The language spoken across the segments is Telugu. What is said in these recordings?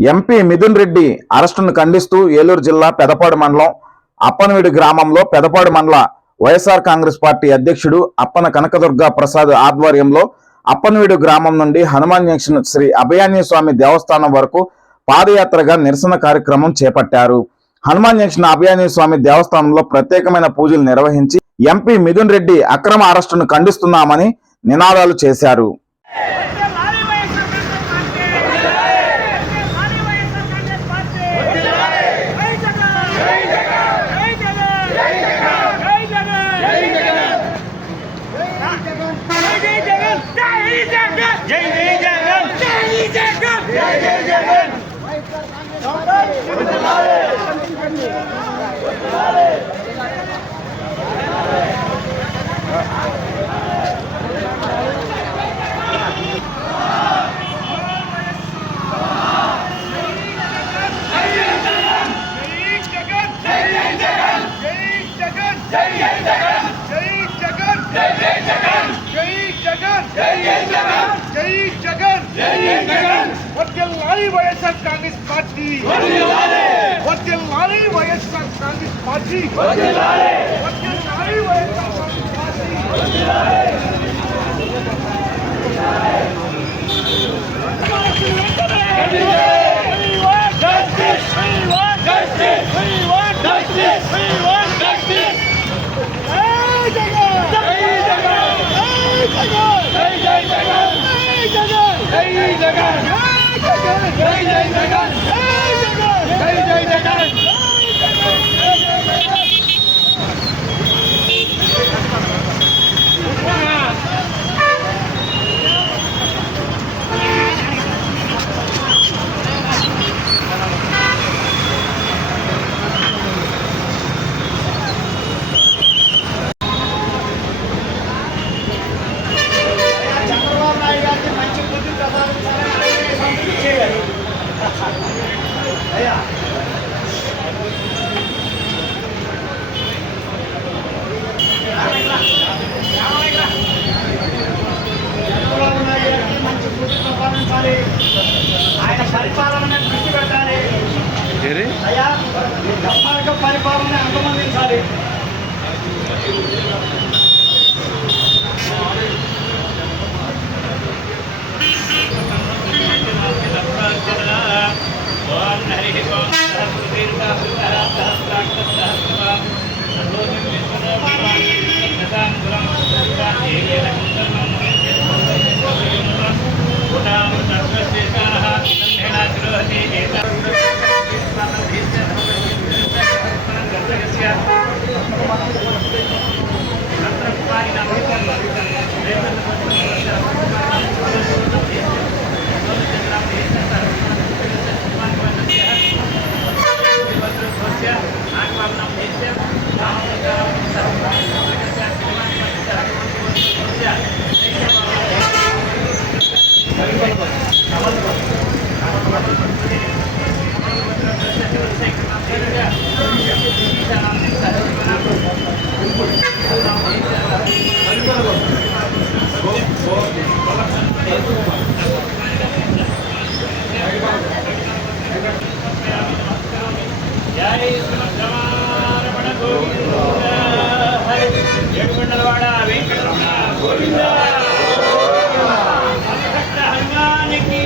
ఎంపీ మిథున్ రెడ్డి అరెస్టును ఖండిస్తూ ఏలూరు జిల్లా పెదపాడు మండలం అప్పనవీడు గ్రామంలో పెదపాడు మండల వైఎస్ఆర్ కాంగ్రెస్ పార్టీ అధ్యక్షుడు అప్పన కనకదుర్గ ప్రసాద్ ఆధ్వర్యంలో అప్పనవీడు గ్రామం నుండి హనుమాన్ జంక్షన్ శ్రీ అభయాన్య స్వామి దేవస్థానం వరకు పాదయాత్రగా నిరసన కార్యక్రమం చేపట్టారు. హనుమాన్ జంక్షన్ అభయాన్య స్వామి దేవస్థానంలో ప్రత్యేకమైన పూజలు నిర్వహించి ఎంపీ మిథున్ రెడ్డి అక్రమ అరెస్టును ఖండిస్తున్నామని నినాదాలు చేశారు. Thank you. YSR Congress party వర్ధిల్లాలి వర్ధిల్లాలి వైఎస్ఆర్ కాంగ్రెస్ పార్టీ వర్ధిల్లాలి వర్ధిల్లాలి వైఎస్ఆర్ కాంగ్రెస్ పార్టీ జై జై జగన్ పేరు పరిపాలన అంతమందించాలి. ఏడుగుండలవాడ వెంకటరమణ. గోవింద హనుమానికి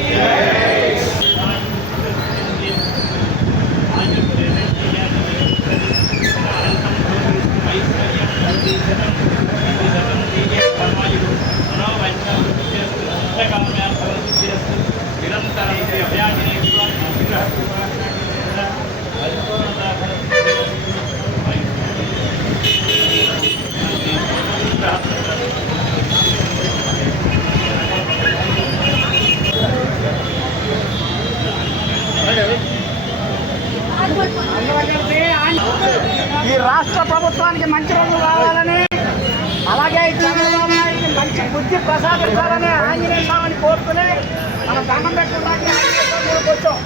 మనోవంచన చేస్తున్న ప్రభుత్వానికి మంచి రోజులు కావాలని అలాగే ఈ మంచి బుద్ధి ప్రసాదించాలని ఆంజనేయ స్వామిని కోరుకుని మనం దండం పెట్టుకోవడానికి వచ్చాం